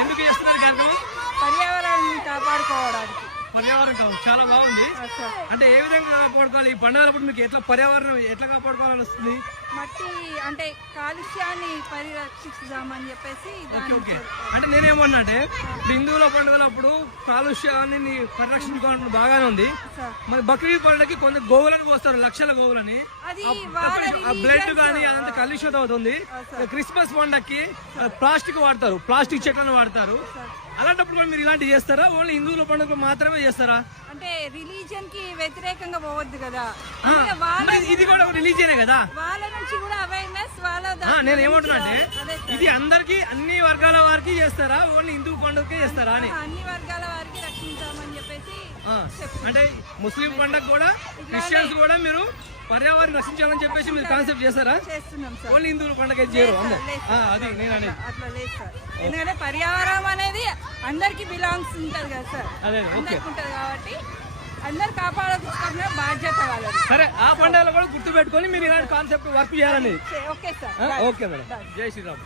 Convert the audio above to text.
ఎందుకు చేస్తున్నారు గారు పర్యావరణాన్ని కాపాడుకోవడానికి పర్యావరణం కాదు చాలా బాగుంది. అంటే ఏ విధంగా కాపాడుకోవాలి? ఈ పండుగలప్పుడు మీకు ఎట్లా పర్యావరణం ఎట్లా కాపాడుకోవాలని వస్తుంది? మట్టి అంటే కాలుష్యాన్ని పరిరక్షిస్తామని చెప్పేసి దాని ఓకే. అంటే నేనేమన్నా అంటే హిందువుల పండుగలప్పుడు కాలుష్యాన్ని పరిరక్షించుకోవడం బాగానే ఉంది. మరి బక్రీద్ పండుగకి కొంత గోవులను కోస్తారు లక్షల గోవులని. బ్లడ్ కానీ అదంతా కలుషితం అవుతుంది. క్రిస్మస్ పండగకి ప్లాస్టిక్ వాడతారు. ప్లాస్టిక్ చెట్లను వాడతారు. అలాంటప్పుడు కూడా మీరు ఇలాంటివి చేస్తారా? ఓన్లీ హిందువుల పండుగలు మాత్రమే చేస్తారా? అంటే రిలీజియన్కి వ్యతిరేకంగా పోవద్దు కదా. వాళ్ళ ఇది కూడా రిలీజియనే కదా? వాళ్ళ నుంచి కూడా అవేర్నెస్ వాళ్ళ ఆ, దాని నేను ఏమంటున్నా అంటే అదే సార్. ఇది అందరికి అన్ని వర్గాల వారికి చేస్తారా? ఓన్లీ హిందూ పండుగకే చేస్తారా అని? అన్ని వర్గాల వారికి రక్షించామని చెప్పేసి ఆ, అంటే ముస్లిం పండుగ కూడా క్రిస్టియన్స్ కూడా మీరు పర్యావరణం రక్షించాలని చెప్పేసి మీరు కాన్సెప్ట్ సార్. ఓన్లీ హిందువుల పండుగ చేయరు అది నేను అనేది. ఎందుకంటే పర్యావరణం అనేది అందరికి బిలాంగ్స్ ఉంటది కదా సార్. అదే ఓకే. ఉంటది కాబట్టి అందరు కాపాడుకున్న బాధ్యత వాళ్ళది. సరే ఆ పండుగలో కూడా గుర్తు పెట్టుకొని మీరు ఇలాంటి కాన్సెప్ట్ వర్క్ చేయాలని. Okay sir. Okay madam. జై శ్రీరామ్.